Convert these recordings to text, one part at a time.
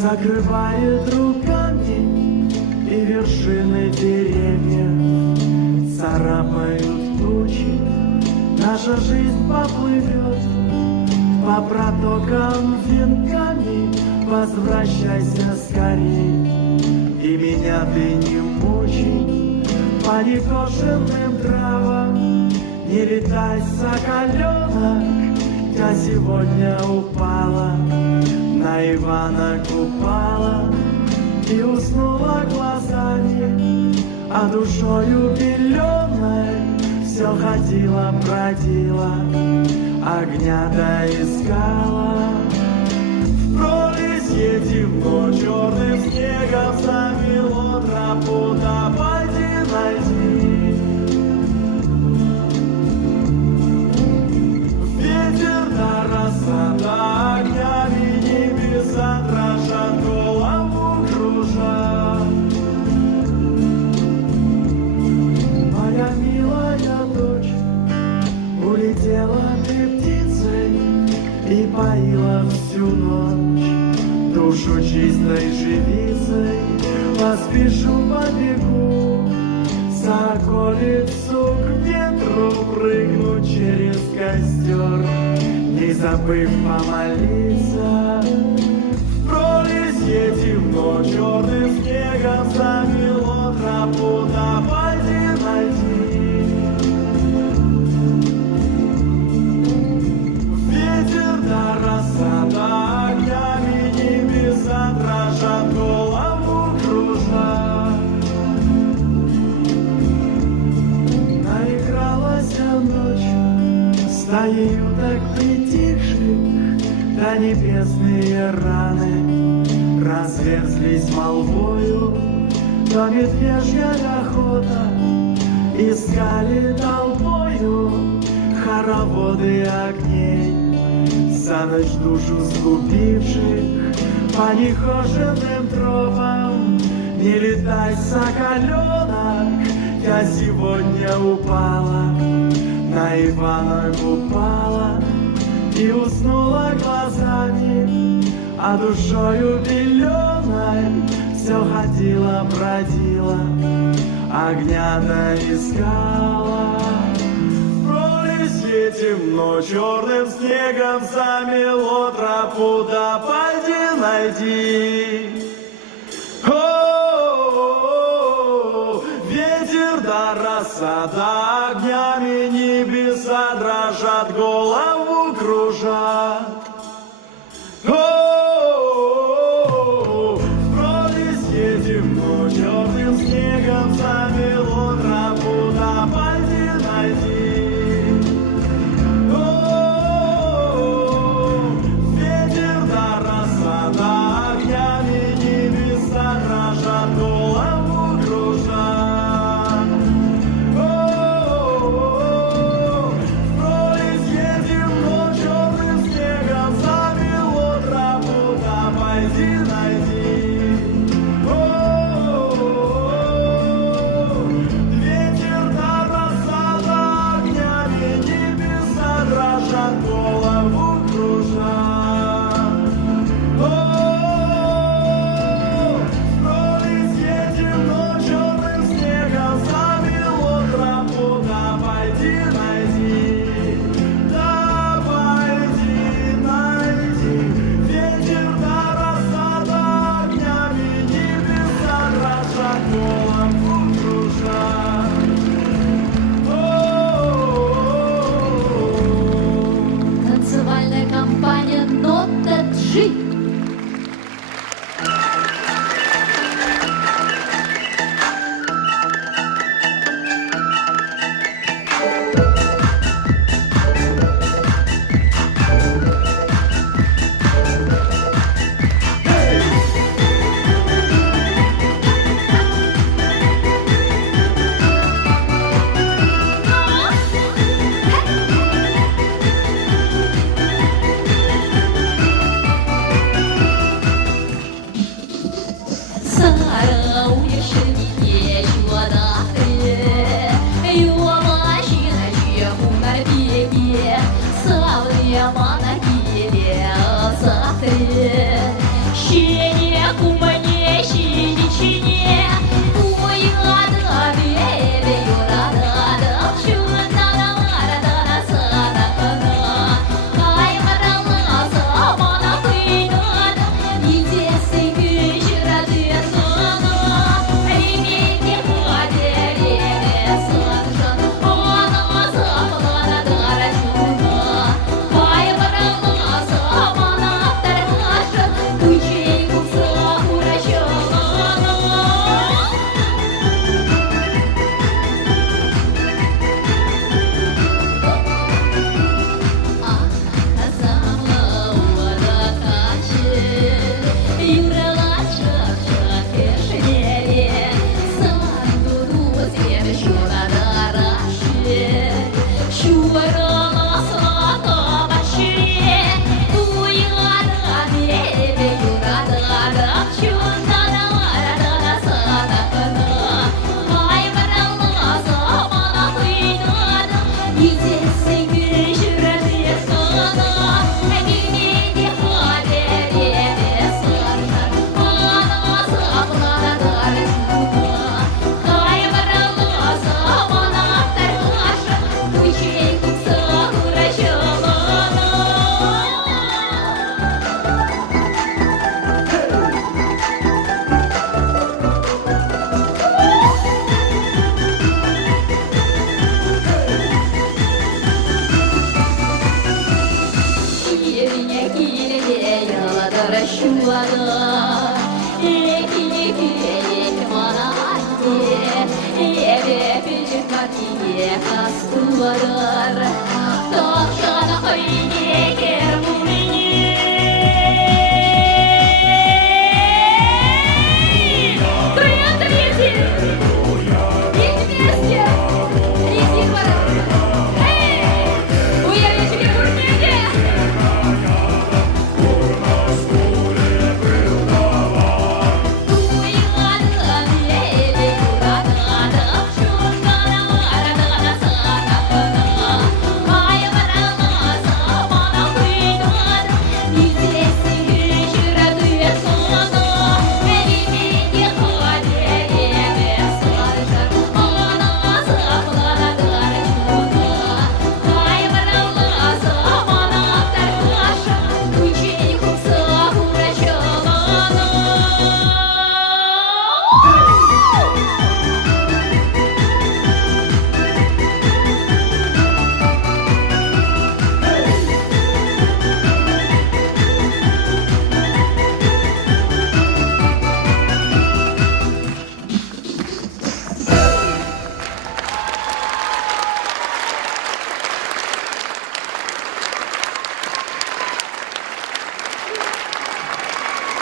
Закрывает руками, и вершины деревьев царапают тучи. Наша жизнь поплывет по протокам венками. Возвращайся скорей, и меня ты не мучай. По некошенным травам не летай, соколенок. Я сегодня упала на Ивана Купала и уснула глазами, а душою беленой все ходила, бродила, огня доискала. В пролесье темно, черным снегом замело тропу, да пойди найди. Ветер да роса, да огнями небеса дрожат, голову кружат. Моя милая дочь, улетела ты птицей и поила всю ночь душу чистой живицей. Поспешу, побегу, соколицу к ветру прыгну через костер, не забыв помолиться. В пролесье темно, черным снегом замело тропу, да пойди найди. Ветер да роса, да огнями небеса дрожат, голову кружат. Наигралась ночь стаею так притихших, да небесные раны разверзлись молвою. Но медвежья охота искали толпою хороводы огней, за ночь душу сгубивших. По нехоженным тропам не летай, соколенок. Я сегодня упала на Ивана Купала и уснула глазами, а душою беленой все ходила, бродила, огня доискала. В пролесье темно, черным снегом замело тропу, да пойди найди. Ветер да роса, да огнями небеса дрожат, голову кружат. В пролесье темно, черным снегом замело тропу, да пойди найди. Ветер да роса, да огнями небеса дрожат, голову кружат. В пролесье темно, черным снегом Жить.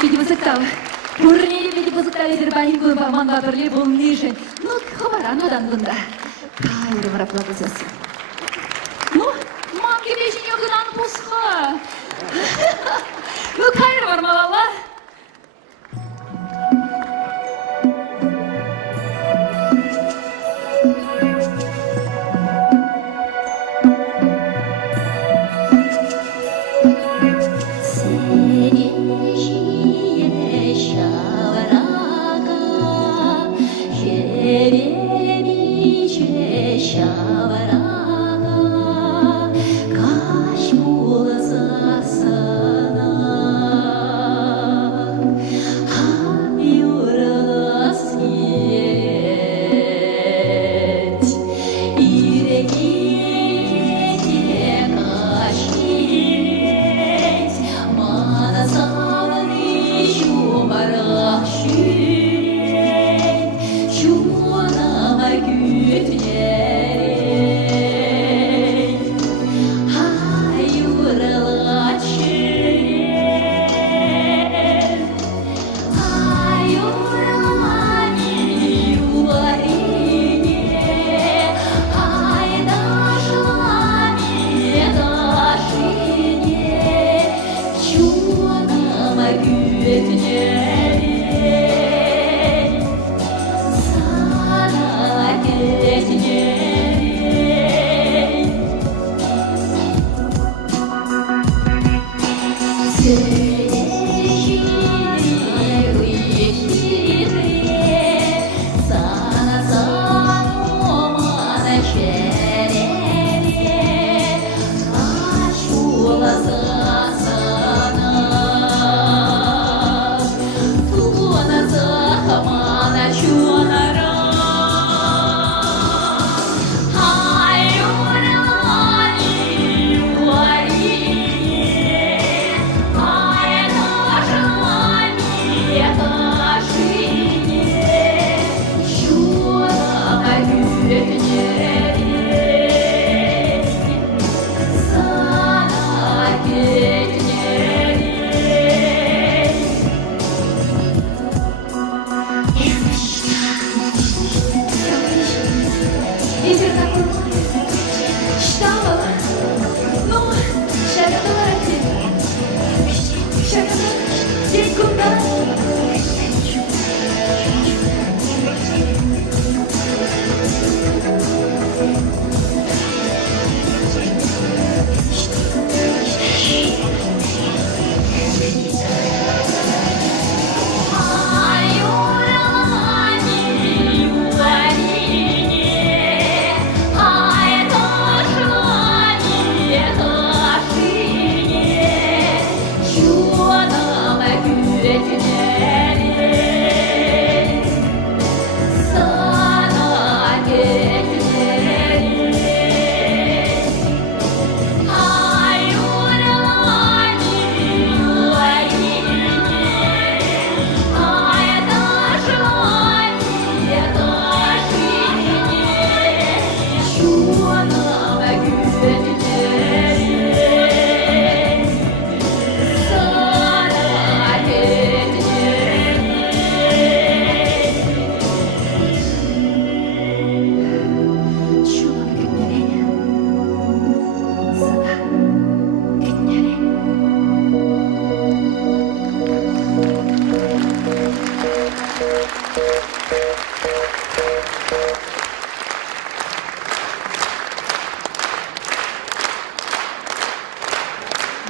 Видеомузыкал. Бурни видеомузыкал Азербайджан клуба Мангабырли был ниже. Ну, хабаран одан бunda. Кайры варап лабызасы. Ну, мамки бешіне гынан пусха. Ну, кайры var малала. Kaç bulsa sana Ветер такой штампов. Ну, шаготоварите. Шаготоварите. День куда?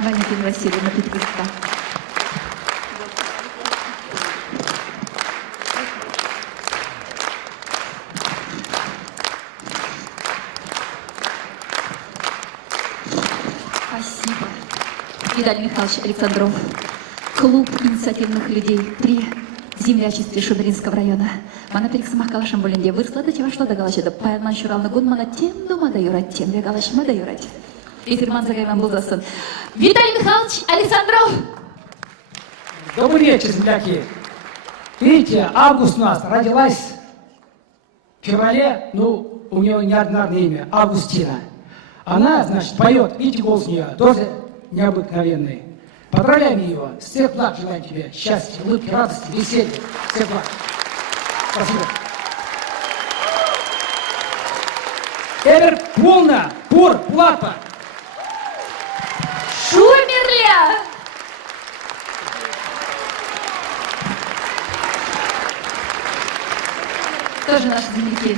Валентина Васильевна Петрушка. Спасибо. Виталий Михайлович Александров. Клуб инициативных людей при землячестве Шудринского района. Мана перексамах калашам бөлінде вырсла да чевашла да галашады. Пайлман шуралны гун мана тем дума да юрать, тем ве галашма да юрать. Эфирман загайван булдасын. Виталий Михайлович Александров. Добрый вечер, земляки. Видите, Август у нас родилась в феврале, ну, у нее неординарное имя, Августина. Она, значит, поет, видите, голос у нее тоже необыкновенный. Поздравляем ее, всех благ желаем тебе, счастья, улыбки, радости, веселья, всех благ. Спасибо. Эвер полна, пур, плата. Шумерля! Тоже наши земляки.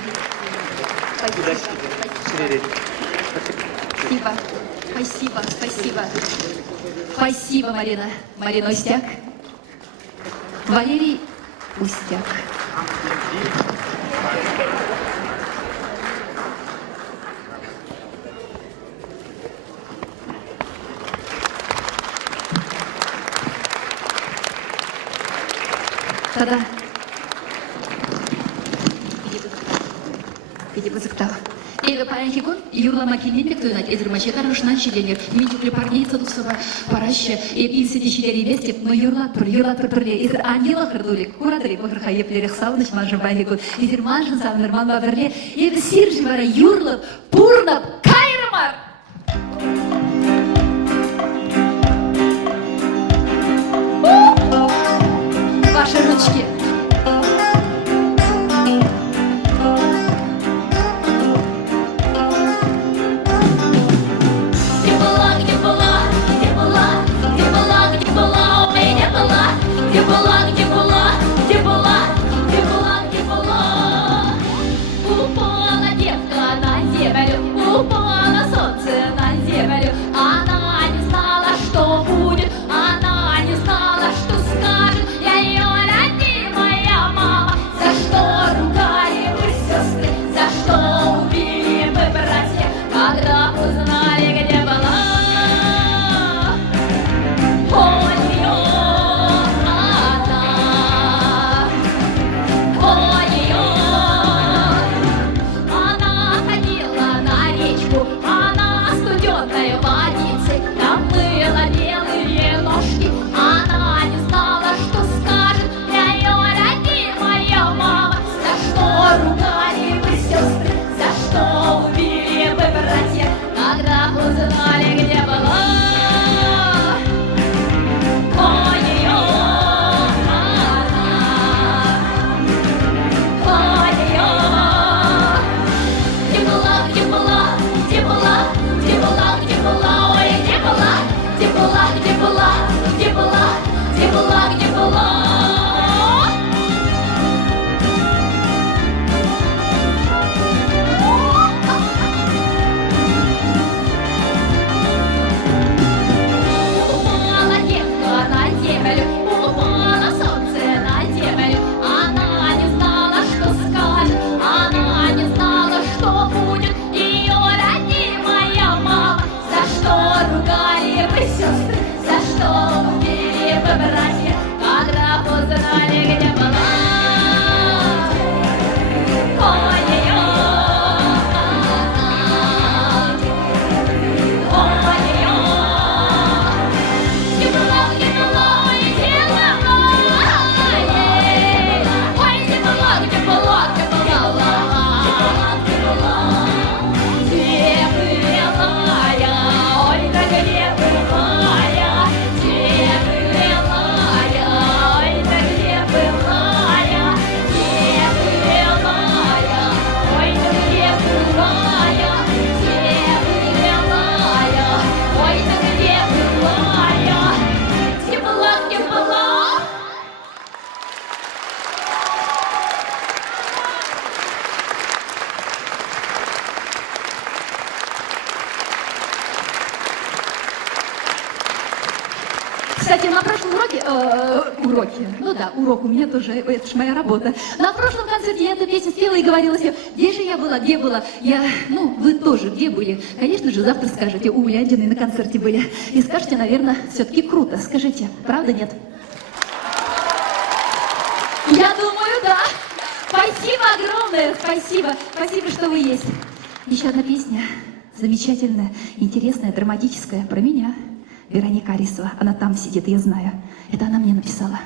Спасибо. Спасибо. Спасибо. Спасибо, Марина. Марина Устяк. Валерий Устяк. Тогда Видимо, зактал. Эйве парахигун, юрла макинин туйнат, эзермаче тарушнан шиленер, минтюкле парнейца дусова, параще, инсети шилери вестик, но юрлат прле, эзер ангела хардулик, курадри, вахрха еплерих сауныш манжа багигун, эзер манжан савнер ман ваверле, эве сиржи вара юрлап, пурнап, кайрамар! Ваши ручки. Упала девка на землю, упало солнце Кстати, на прошлом урок у меня тоже, это ж моя работа. На прошлом концерте я эту песню спела и говорила себе, где же я была, где была? Вы тоже где были? Конечно же, завтра скажете, у Ульяндиной на концерте были. И скажете, наверное, все-таки круто. Скажите, правда, нет? Я думаю, да. Спасибо огромное, спасибо. Спасибо, что вы есть. Еще одна песня, замечательная, интересная, драматическая, про меня. Вероника Арисова, она там сидит, я знаю. Это она мне написала.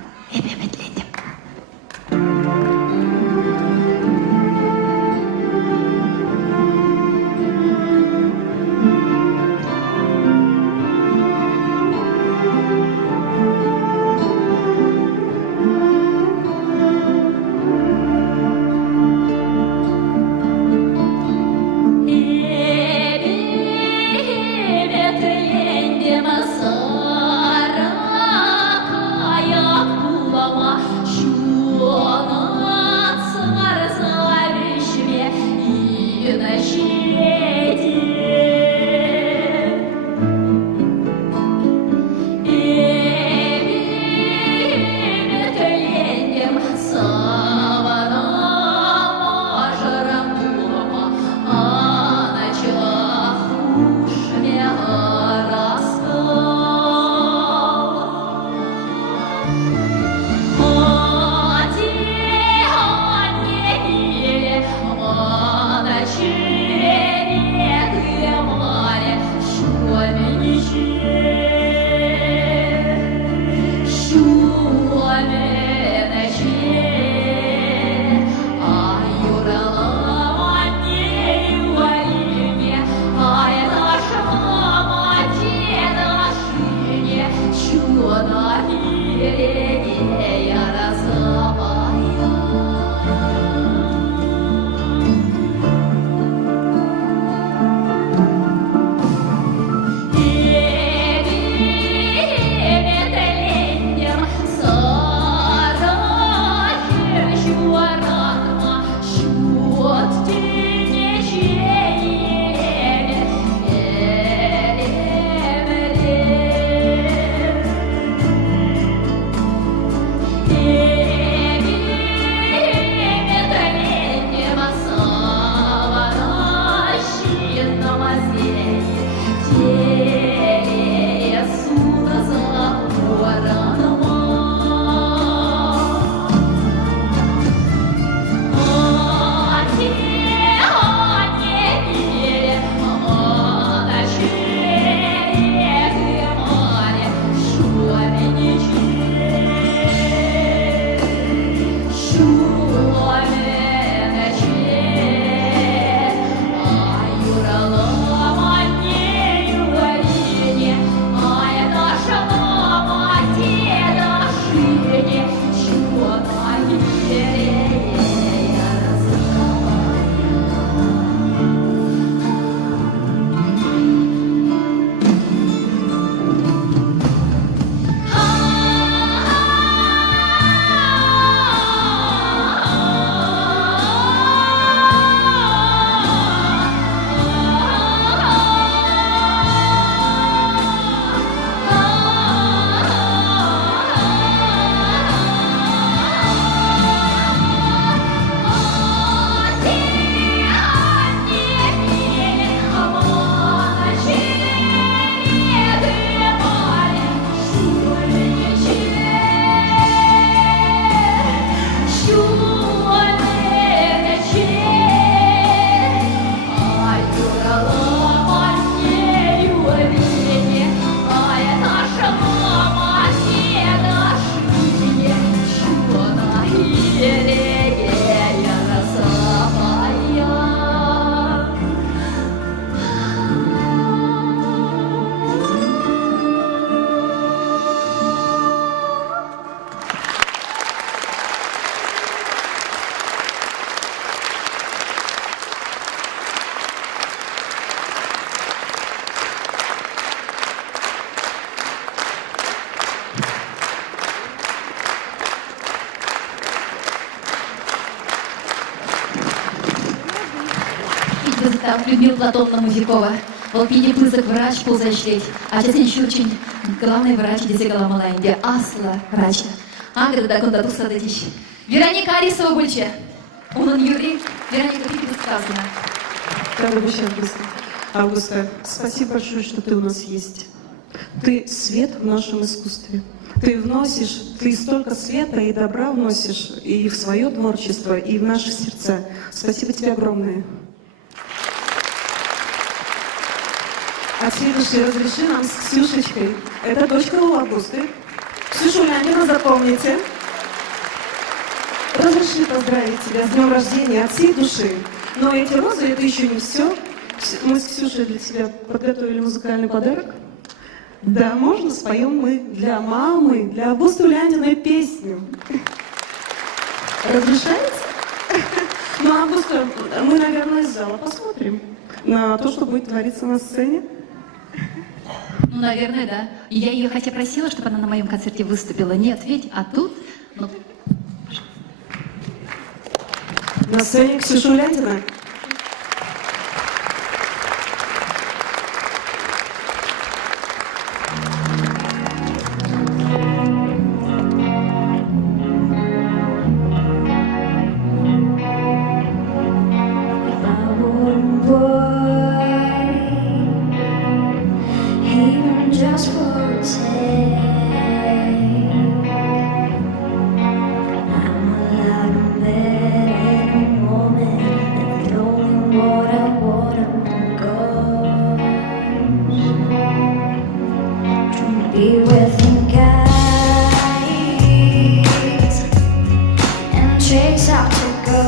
Людмила Платоновна Музякова, Волкиня Пызык, врач, ползачлеть, а Часен Щурчин, главный врач Дезегала Малайнге, Асла врача. Аграда Кондату Садетич. Вероника Арисова Бульче. Унун Юрий, Вероника Пипи-Сказана. Дорогой Августа. Августа, спасибо большое, что ты у нас есть. Ты свет в нашем искусстве. Ты вносишь, ты столько света и добра вносишь и в свое творчество, и в наши сердца. Спасибо тебе огромное. От всей души разреши нам с Ксюшечкой. Это дочка у Августы. Ксюшулянина, запомните. Разреши поздравить тебя с днем рождения от всей души. Но эти розы — это еще не все. Мы с Ксюшей для тебя подготовили музыкальный подарок. Да, можно, споем мы для мамы, для Августы Уляниной песню. Разрешается? Ну, Августа, мы, наверное, из зала посмотрим на то, что будет твориться на сцене. Ну, наверное, да. Я ее хотя просила, чтобы она на моем концерте выступила. Не ответь, а тут... Ну, На сцене Ксюша Улянина. Even just for a day, I'm allowed in bed any moment, and the only what I want goes to be with you guys and chase out to go.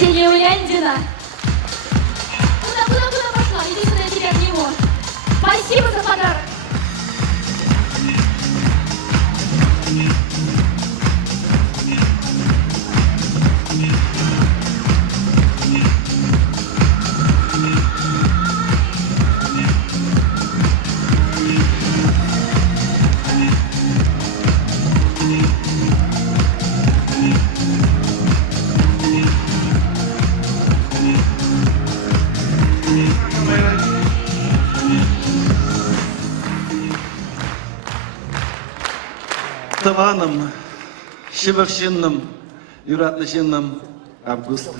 Ксения Уляндина. Куда пошла? Иди сюда, я тебя к нему. Спасибо за подарок. Тываным, шибовщинным, юратлышинным Августа.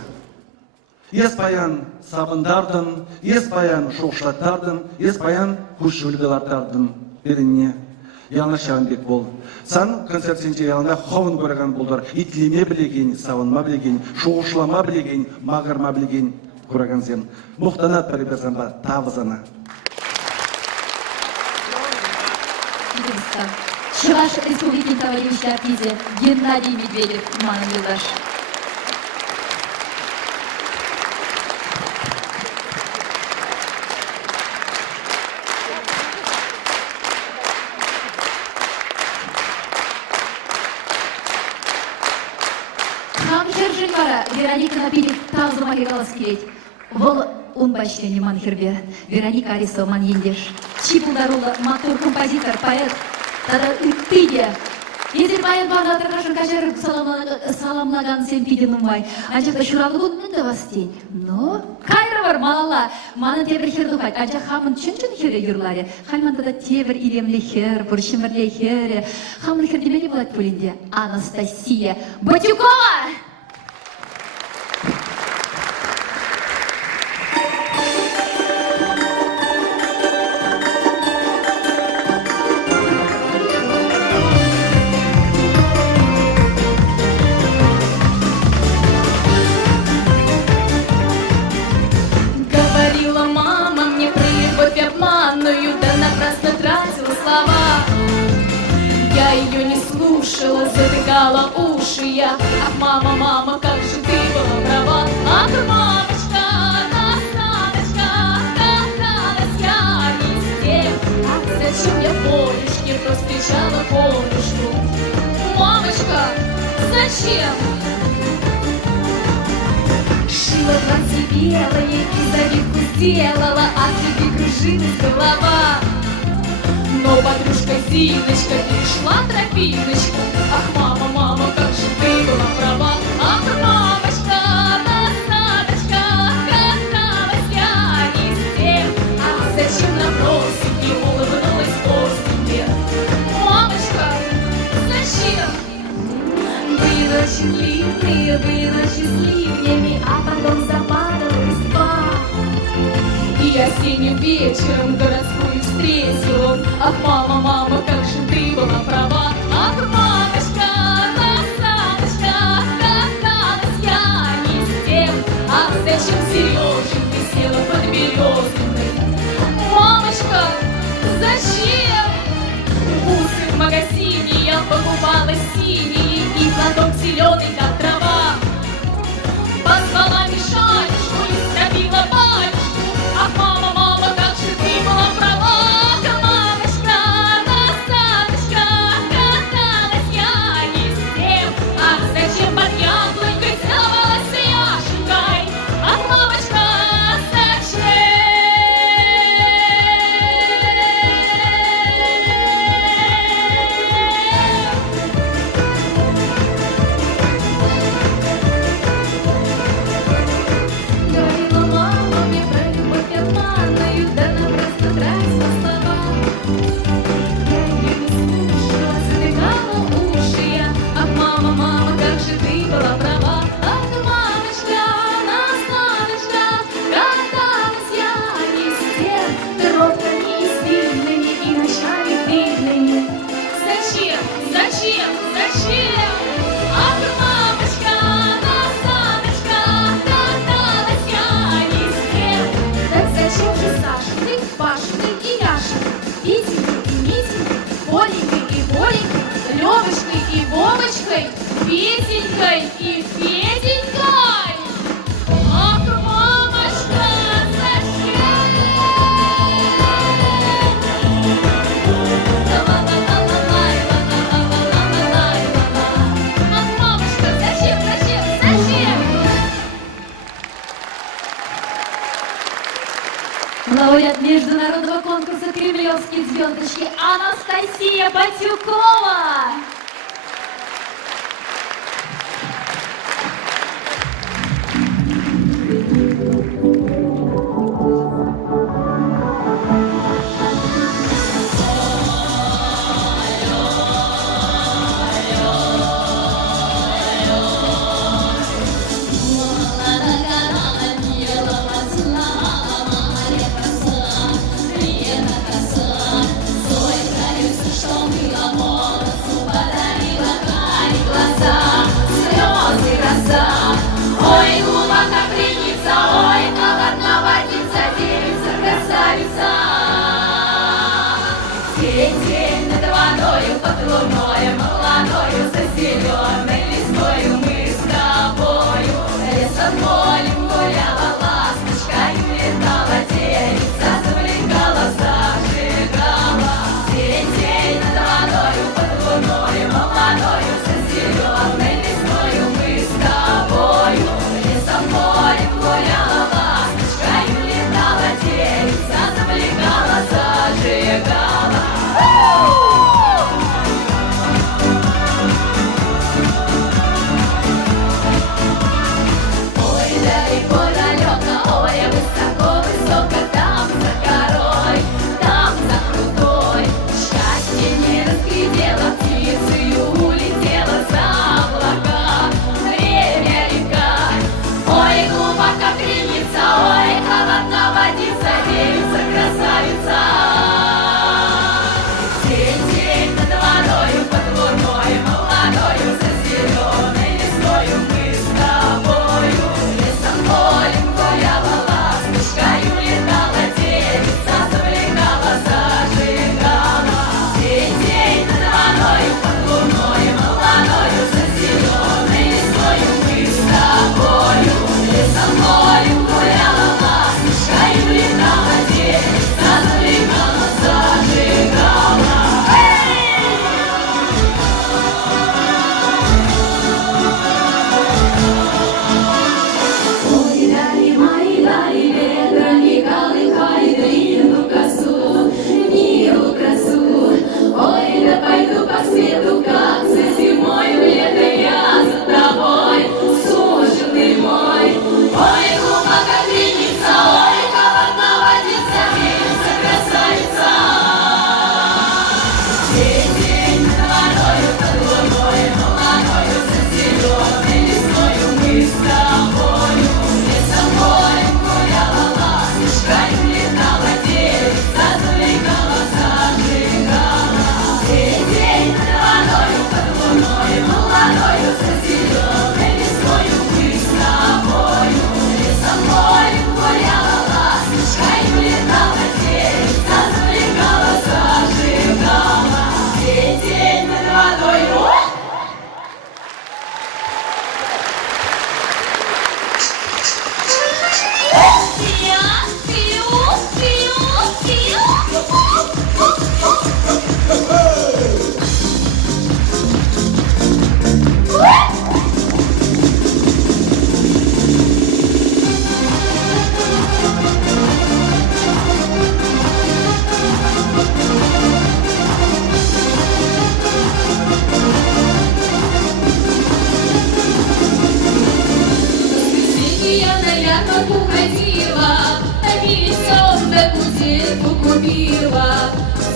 Ес баян сабындардын, ес баян шоқшаттардын, ес баян хушшулгалардын беріне. Яңа Шағынбек бол. Сан концертсенче яңа ховын көреген болдар. Итлеме білеген, савынма білеген, шоғышлама білеген, мағырма білеген көреген сен. Мұқтанат париберзанба тавызана. Чуваш Республики товарища артизе Геннадий Медведев, Ман Юлдаш. Хамшержин бара Вероника Напилик тазу магигалас келет. Вол он башлени ман хербе. Вероника Арисова ман ендеш. Чипулдарула матур композитор, поэт. Тада үттейде. Езір байын бағда тұрғашын қажыр саламлаган сен пиден ұмай. Анчақта шуралы бұнын да бастен. Ну, қайры бар малала. Маны тебір херді қайт. Анчақ хамын чын-чын хері юрларе. Хальманда да тебір иремлі хер, бұршымырлі хері. Хамын хердемелі болады бөлінде. Анастасия Батюкова! Я ее не слушала, затыкала уши я. Ах, мама, мама, как же ты была права. Ах, мамочка, Настасочка, каталась я не с тем. Ах, зачем я полюшки повстречала полюшку? Мамочка, зачем? Шила платье белое и завивку сделала, а тебе кружилась голова. Но подружка Зиночка перешла тропиночку. Ах, мама, мама, как же ты была права. Ах, мамочка, Настасочка, каталась я не с тем. Ах, зачем на просеке улыбнулась осенью? Мамочка, зачем? Были ночи длинные, были ночи с ливнями, а потом западала листва. И осенним вечером городскую встретил. Ах, мама, мама, как же ты была права. Ах, мамочка, Настасочка, каталась я не с тем. Ах, зачем Сереженька села под березой? Мамочка, зачем? Бусы в магазине я покупала синие и платок зеленый, как трава. Позвала Мишанюшку и стробила банюшку. Ах, мама, мама, как же ты была права. Ах, мамочка, Настасочка, каталась я не с тем. Ах, зачем под яблонькой целовалась с Яшенькой? Ах, мамочка, зачем? Говорила мама мне про любовь обманную, да она просто тратила слова. Я ее не слушала, затыкала уши я. Ах, мама, мама, как же ты была права. Ах, мамочка, Настасочка, каталась я не с тем. Тропками извилинными и ночами длинными. Зачем, зачем, зачем? Ах, мамочка, Настасочка, каталась я не с тем. Так зачем же Сашиной, Пашиной и Яшиной, Витенькой и Митенькой, Коленькой и Боленькой, Левочкой и Вовочкой, Петенькой и Феденькой? международного конкурса «Кремлевские звездочки» Анастасия Батюкова. Ой, глубоко пленница, ой, холодна водица, девица, красавица. День над водою, под луною, молодою, за зеленой листвою мы с тобою лесом полем гуляла, ласточкою летала, девица завлекала, зажигала. День над водою, под луною, молодою, за зеленой листвою мы с тобою лесом полем гуляла, ласточкою летала, девица завлекала, зажигала. Ой, далеко-далеко, ой, высоко-высоко, там за горой, там за крутой. Счастье не разглядела, птицею улетела за облака. Время река, ой, глубоко кренится, ой, холодна водица, девица, красавица. День над водою, под луною, молодою, за зеленой листвою мы с тобою лесом полем гуляла, ласточкою летала, девица завлекала, зажигала. День над водою, под луною, молодою, за зеленой листвою мы с тобою лесом полем гуляла, ласточкою летала, девица завлекала, зажигала. Ой, дали мои, дали ветра, не колыхай длинную косу, милую красу. Ой, да пойду по свету, как за зимой, в лето я за тобой, суженый мой. Ой, глубоко кренится, ой, холодна водица, девица, красавица. День над водою, под луною, молодою, за зеленой листвою мы с тобою лесом полем гуляла, ласточкою летала, девица завлекала, зажигала. День над водою, под луною, молодою, за зеленой листвою мы с тобою лесом полем гуляла, ласточкою летала, девица завлекала, зажигала. День над водою. Я пью, пью, пью. Я на ярмарку ходила, на миллион кузнецку купила.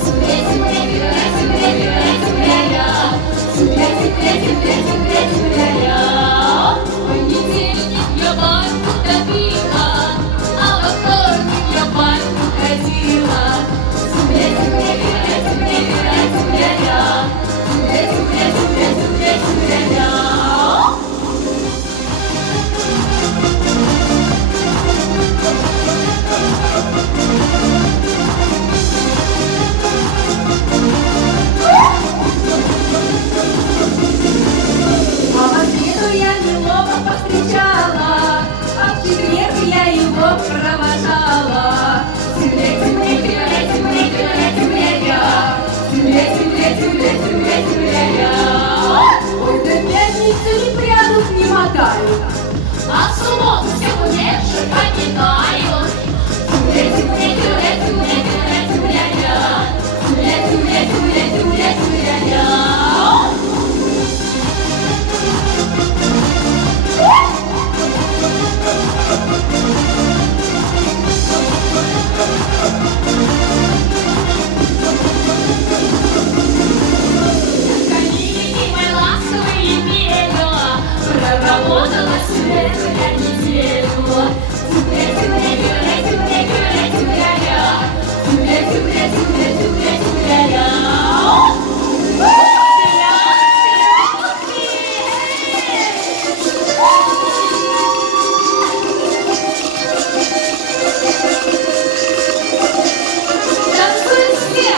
Земля, земля, земля, земля, земля, я. Земля, земля, земля, земля, земля, я. В понедельник я банку топила, а во вторник я банку ходила. Земля, земля, земля, земля, земля, земля, я. Земля, земля, земля, земля, земля, я. А в среду я милого повстречала, а в четверг я его провожала. Земля, земля, земля, земля, земля, земля, я. Земля, земля, земля, земля, земля, я. Ой, до пятницы не прядут, не мотают, а в субботу всех умерших покидают. Земля, земля, земля, земля, Проработала сюда неделю. Танцуем все!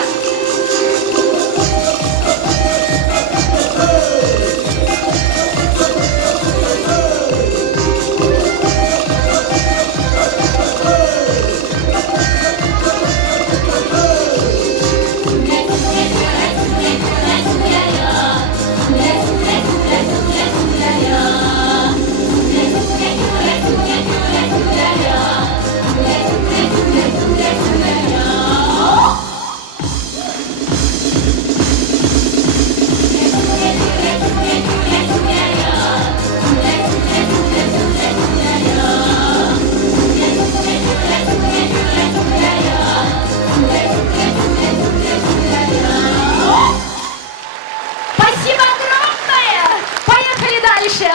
Спасибо огромное! Поехали дальше!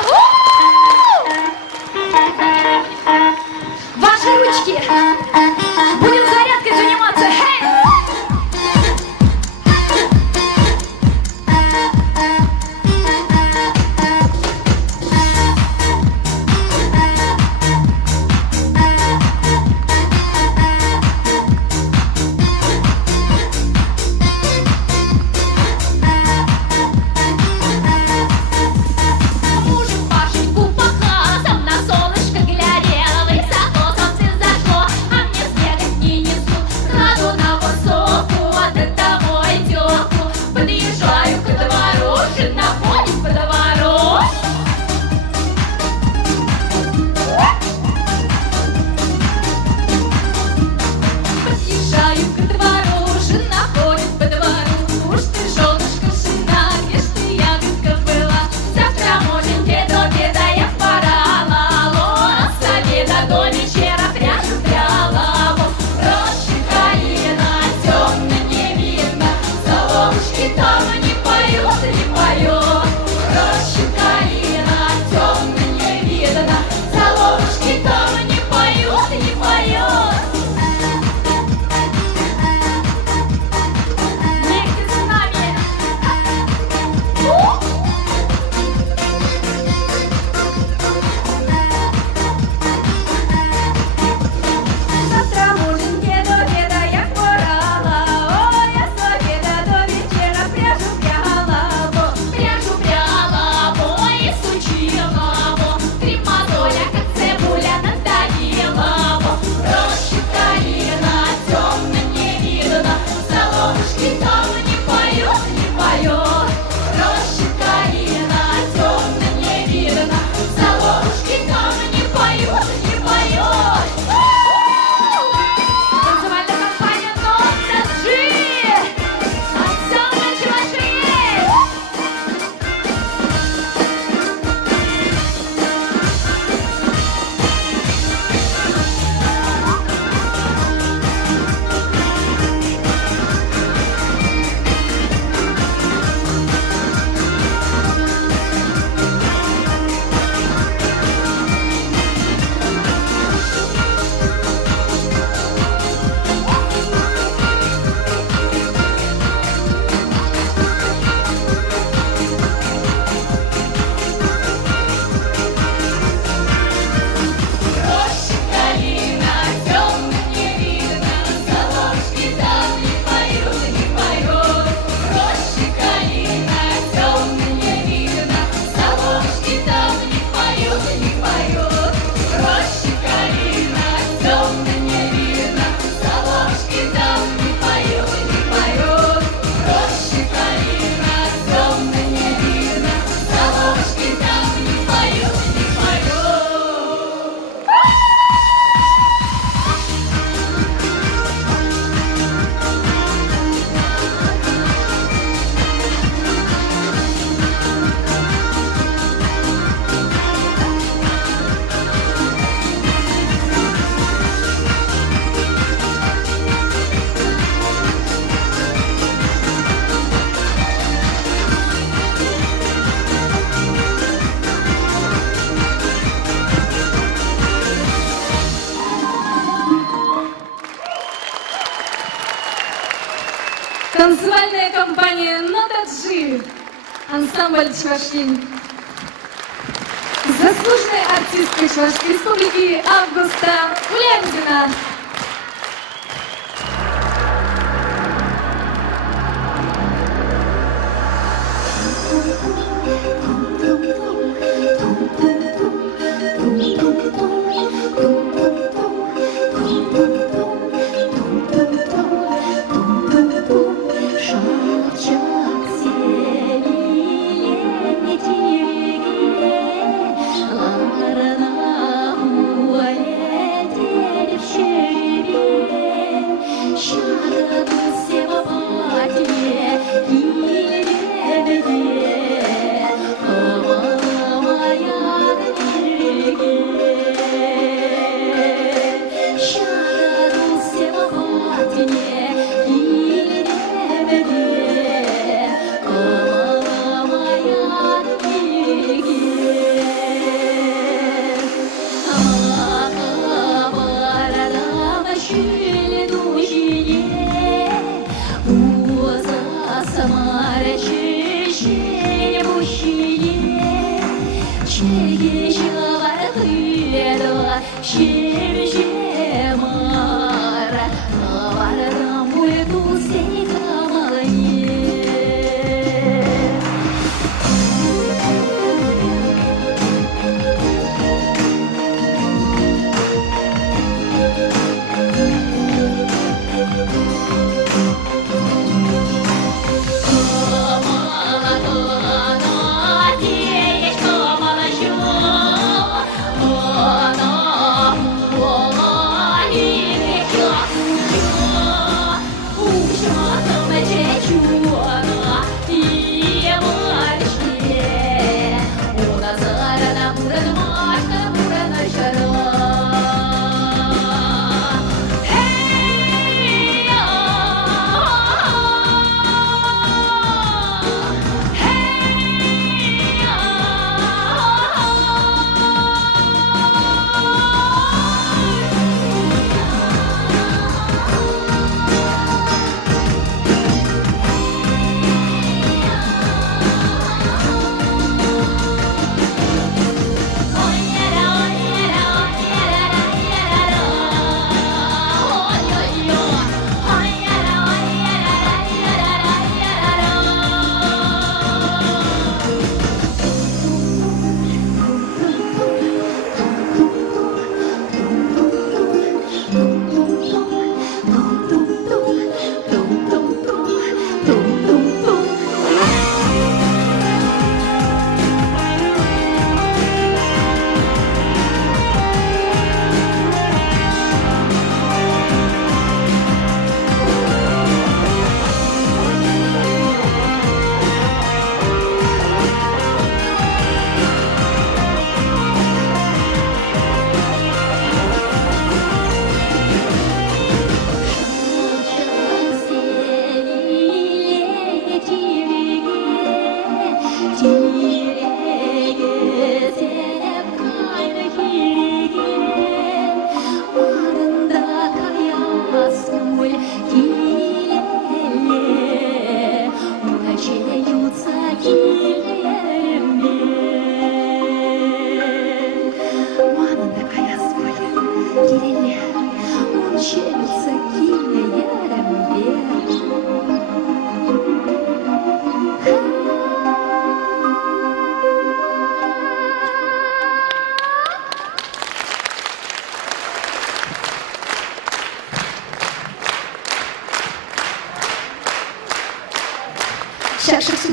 Ваши ручки! Будем зарядкой заниматься! Хей! Мужик Пашеньку пахал, сам на солнышко глядел, высоко солнце зашло, ансамбль Чувашин. Заслуженная артистка Чувашской республики Августа Улянзина.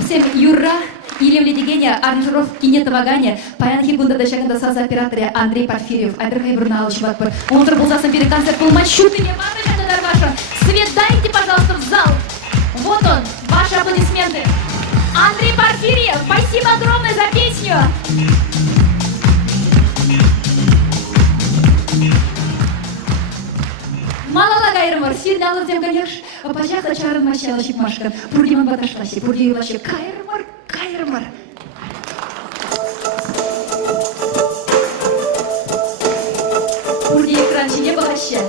Всем Юра, Илевли Дегеня, аранжировки нет вагания, Паян Хигунда Дашаганда Саза операторе Андрей Порфирьев, Айдрхай Бурналович Вакпар. Он трубулзасан перед концерт Пулмачутыми, Дарбаша. Свет дайте, пожалуйста, в зал. Вот он, ваши аплодисменты. Андрей Порфирьев, спасибо огромное за песню. Малала Кайрмар, сигнал тем гоняш, пачаха чарын мачалочек машка, пургиман баташласи, пургилаши, Кайрмар. Пурги экранчи не балаща.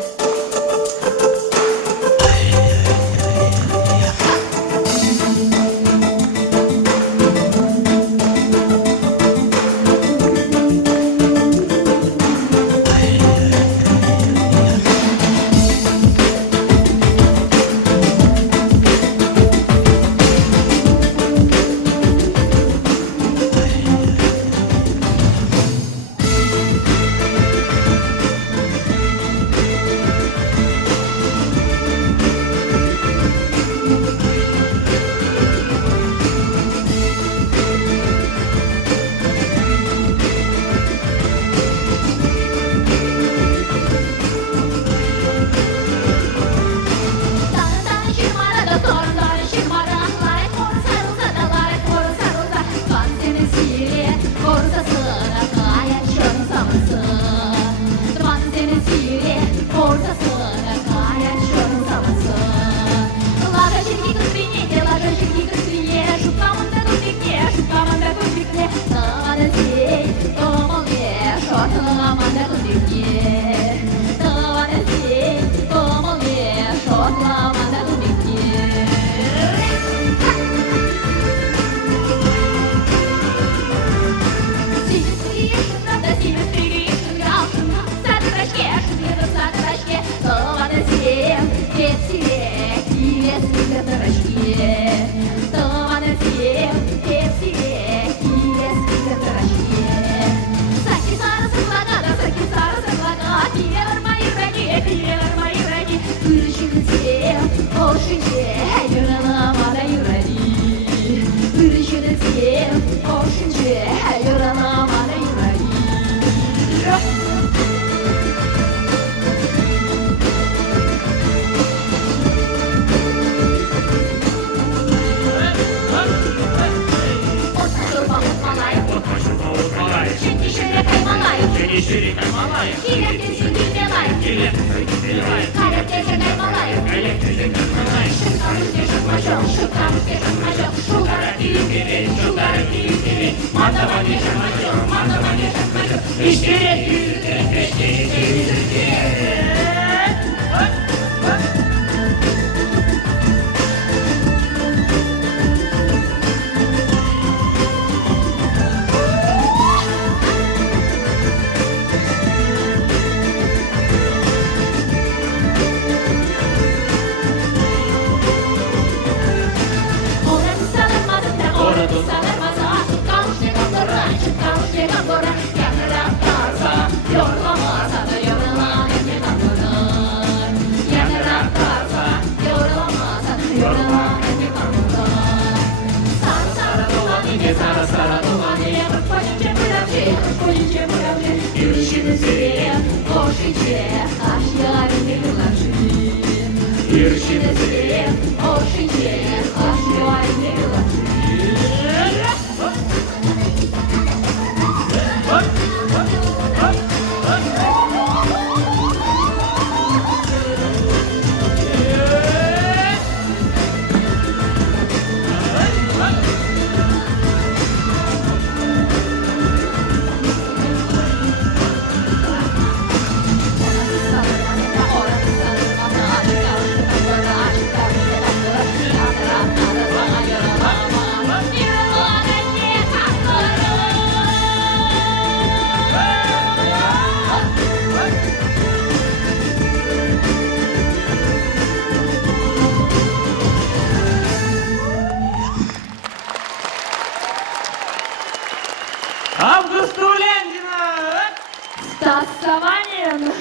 Килектесе килмелай, калектесе каймалай, шыққамызде шықмажок, шулдары кию керек, мандаване шықмажок, иштерек кию керек. Августа Улендина! Стас Саванин.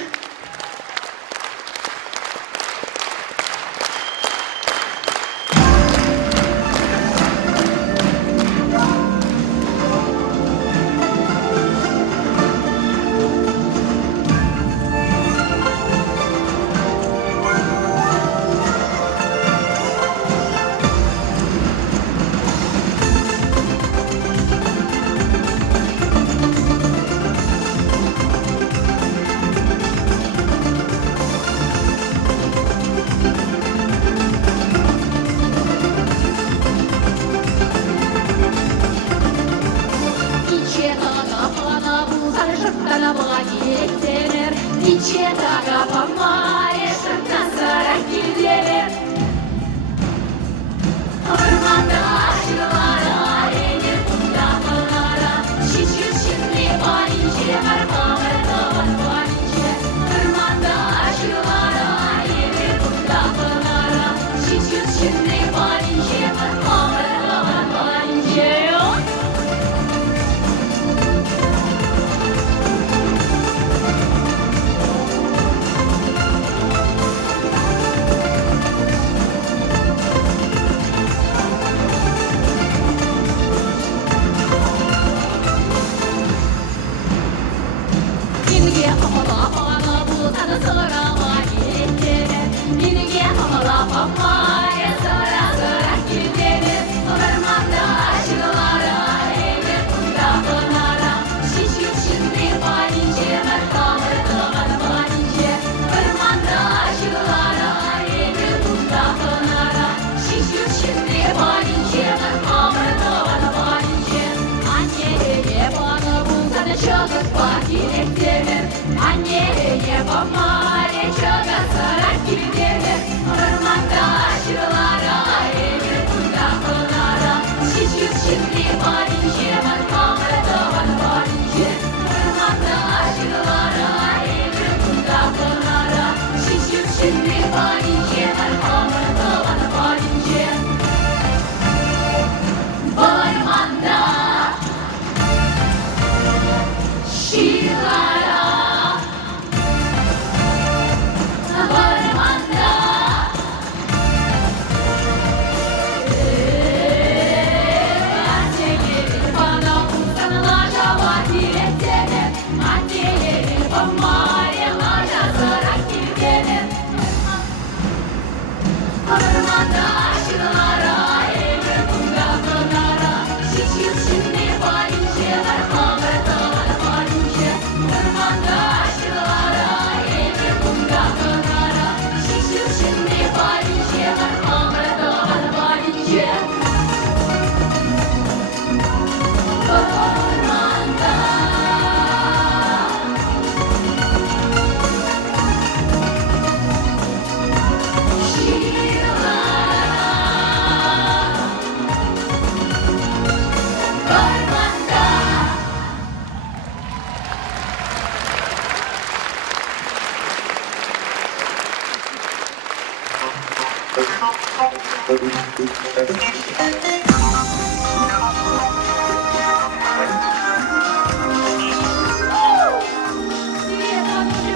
Привет, молодежь,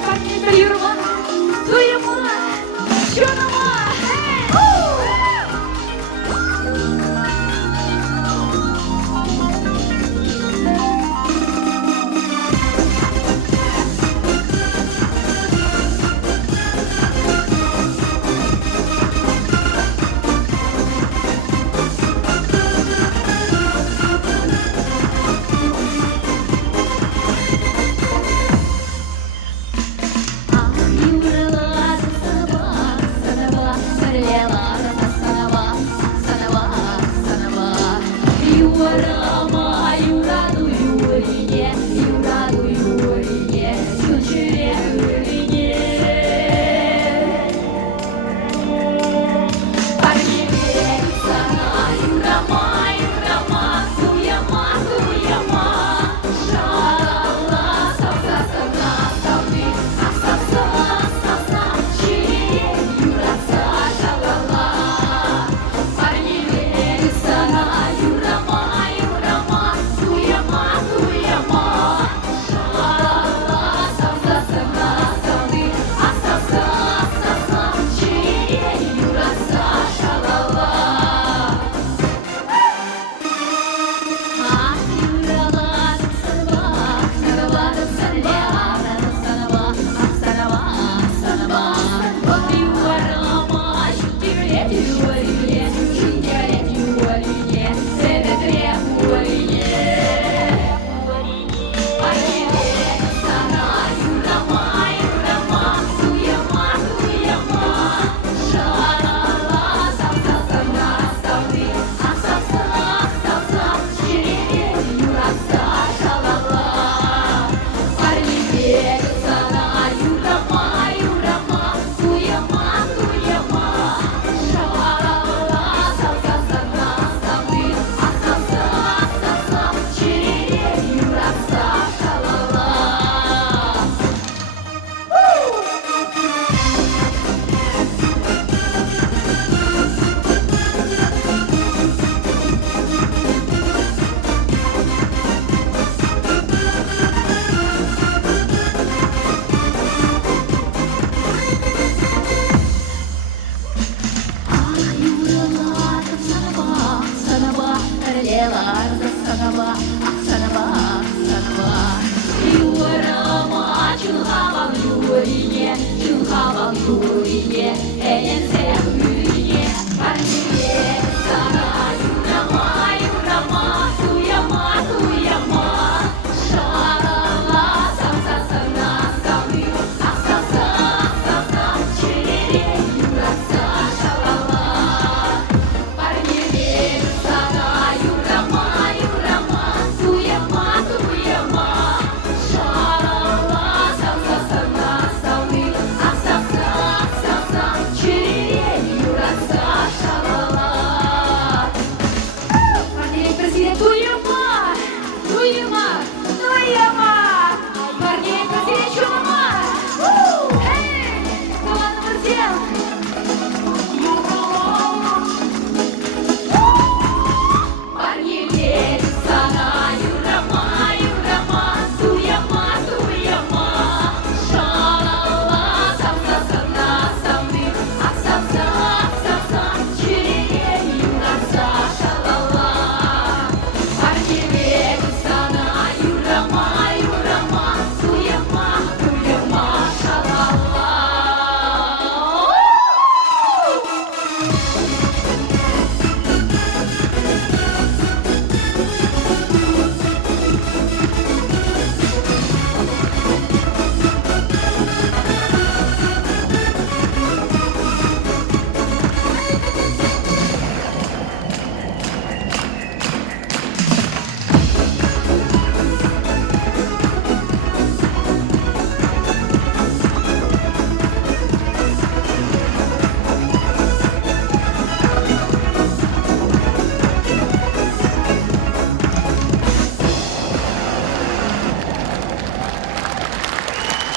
парни, Юрма, Туйма, Чунама,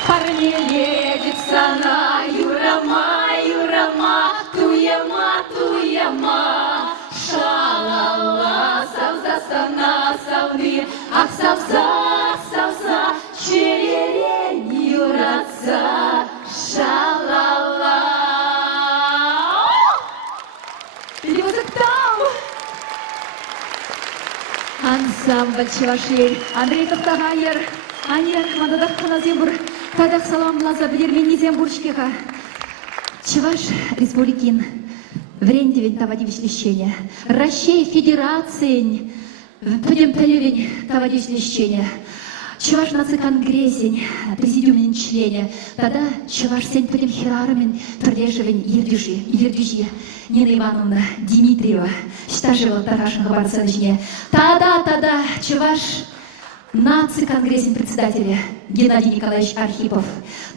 Парни едет страна, Юрама, Юрама, Туя туема, шалала, сауза, сана, сауны, ах, сауза, черерень, юратса, шалала. Перевозыктау! Ансамбль Чувашия, Андрей Тоқтағайыр, Анер, Мандадақ Қаназембур, Тадақ Саламлаза, Білермен Незембуршкеға. Чуваш Республикин, Врендевень Тавадивич Лещения, Рощей Федераций, Пудемпелевень Тавадивич Лещения, Чуваш Нациконгрессень, Президиумен члене, Тада Чуваш Сень Пудем Хирарамен, Турлежевень Ердюжи, Нина Ивановна Дмитриева, Штажева Тарашенко Барцевичне, Тада Чуваш Нациконгрессень председателя Геннадий Николаевич Архипов,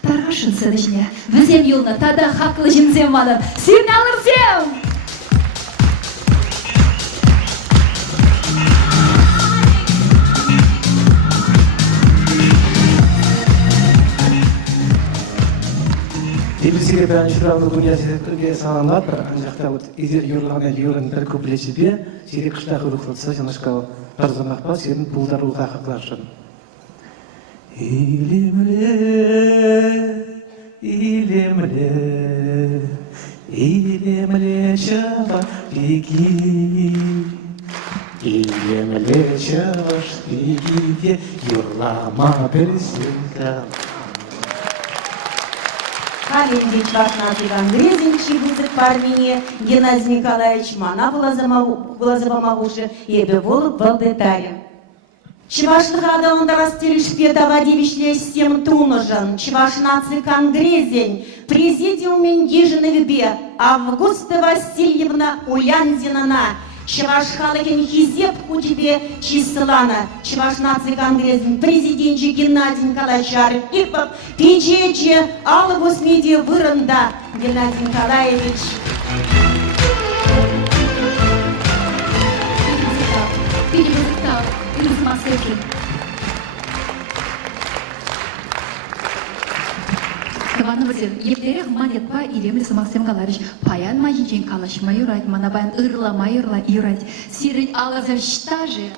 Тарашин Сыдышне, Візем Юлна, Тада Хақлы Жинземманов, Сигналыр всем! Дебілсіге бірінші жұрағылы дүниеге саламлар, бір жақта юрлағына юрын бір көпілесіпе, сирек қыштағы ұрықлытса, жанашқа барзамақпа, сирін бұлдар ұлға қақларшын. Илемле чава леги, илемле чаваш леги, юрлама пересілка. Калиневич Башнатый Ангрезин, Чигузык Пармине, Геннадий Николаевич Мана Глазовомагуши, Ебе Волок Валдетаре. Чевашлых адалында Растелишпе Давадевич Лесем Туножан, Чеваш Нацик Ангрезин, Президиумен Ежиновбе, Августа Васильевна Улянзинана, Чеваш Халыкин Хизеп Кутебе Числана, Чеваш Нацик Ангрезин, Президентчи Геннадий Николаевич Архипов, Пичече Алабус Медиа Вырында, Геннадий Николаевич. Перевозыктау, Ирзмасыки. Каваныбызыр, ептерек манетпа илемлесі Максим Галарич, паян мажинчен калашма юрать, манабаян ырла юрать, сирыть алазар штажи.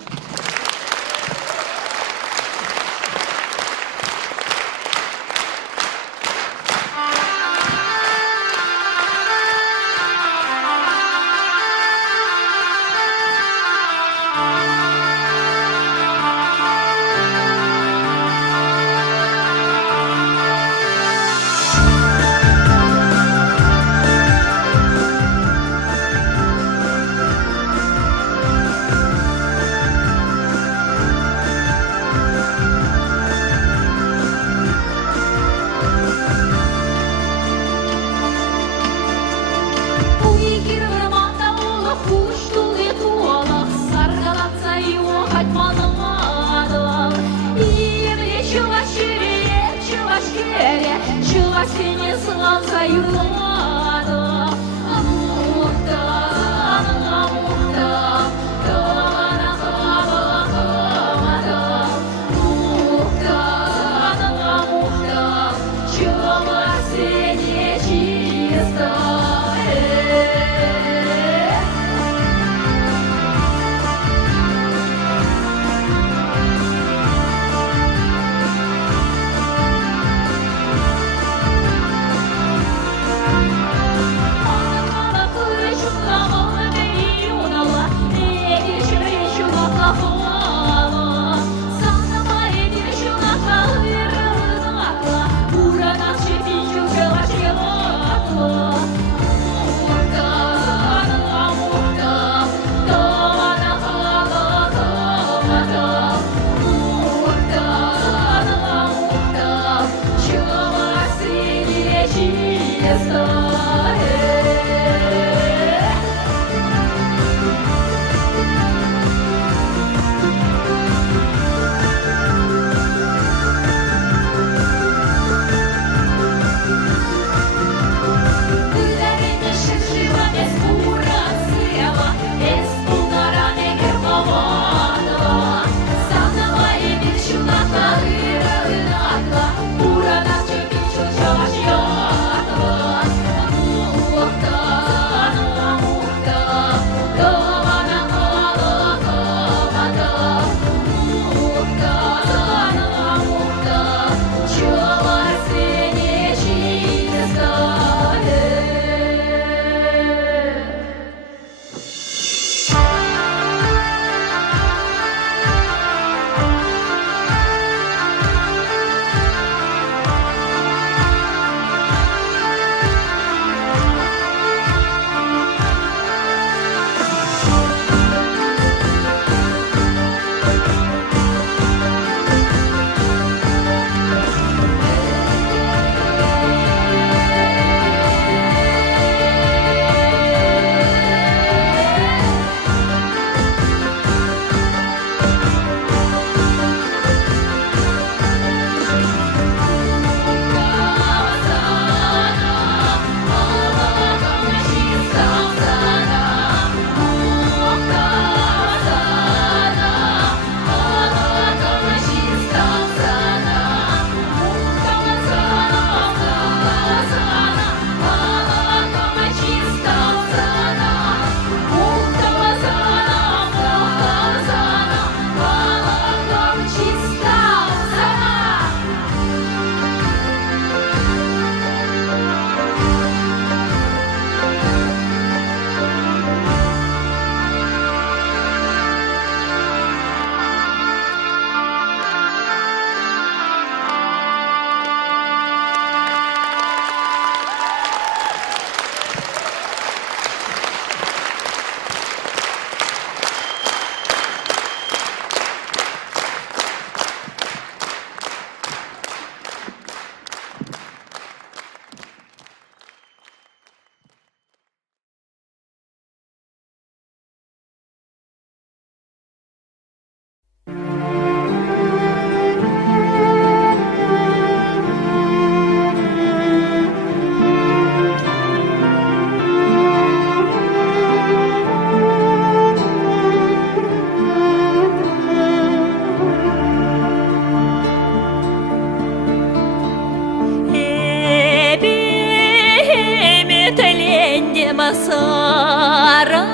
сара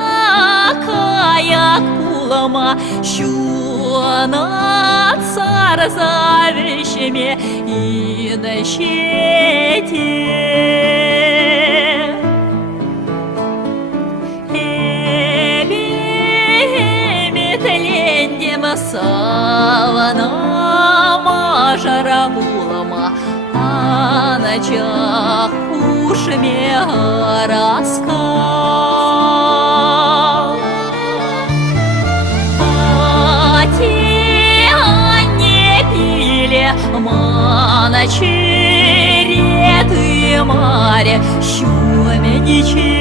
каяк пулама, щуна цар завещеме и дощете. Савана мажара булама, а ночах ушами раскал. А те не пили мана череды маре, щумениче.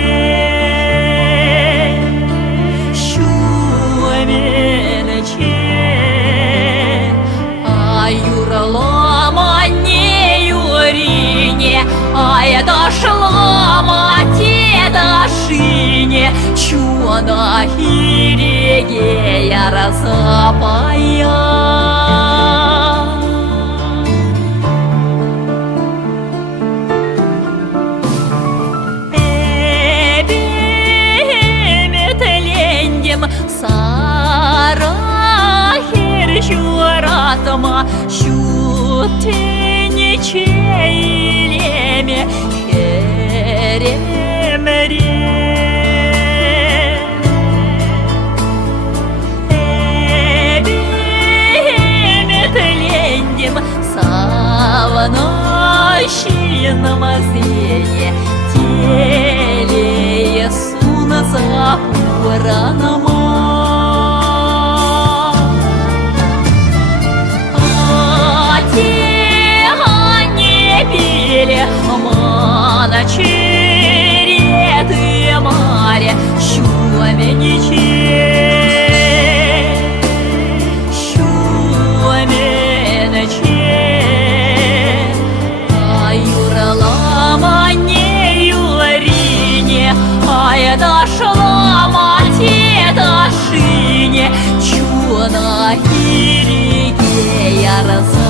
Юралама не юрине, а я дошла мате дошине, чуна хиреге я разапая. Метелендем сара Чуратама щуте чейлеме херемре. Метелендем савана щинамазене теле суна запуранама. Мана череды маре, щумениче. Щумениче. А юралама не юрине, а я дошла мате дошине, чуна хириге я раза.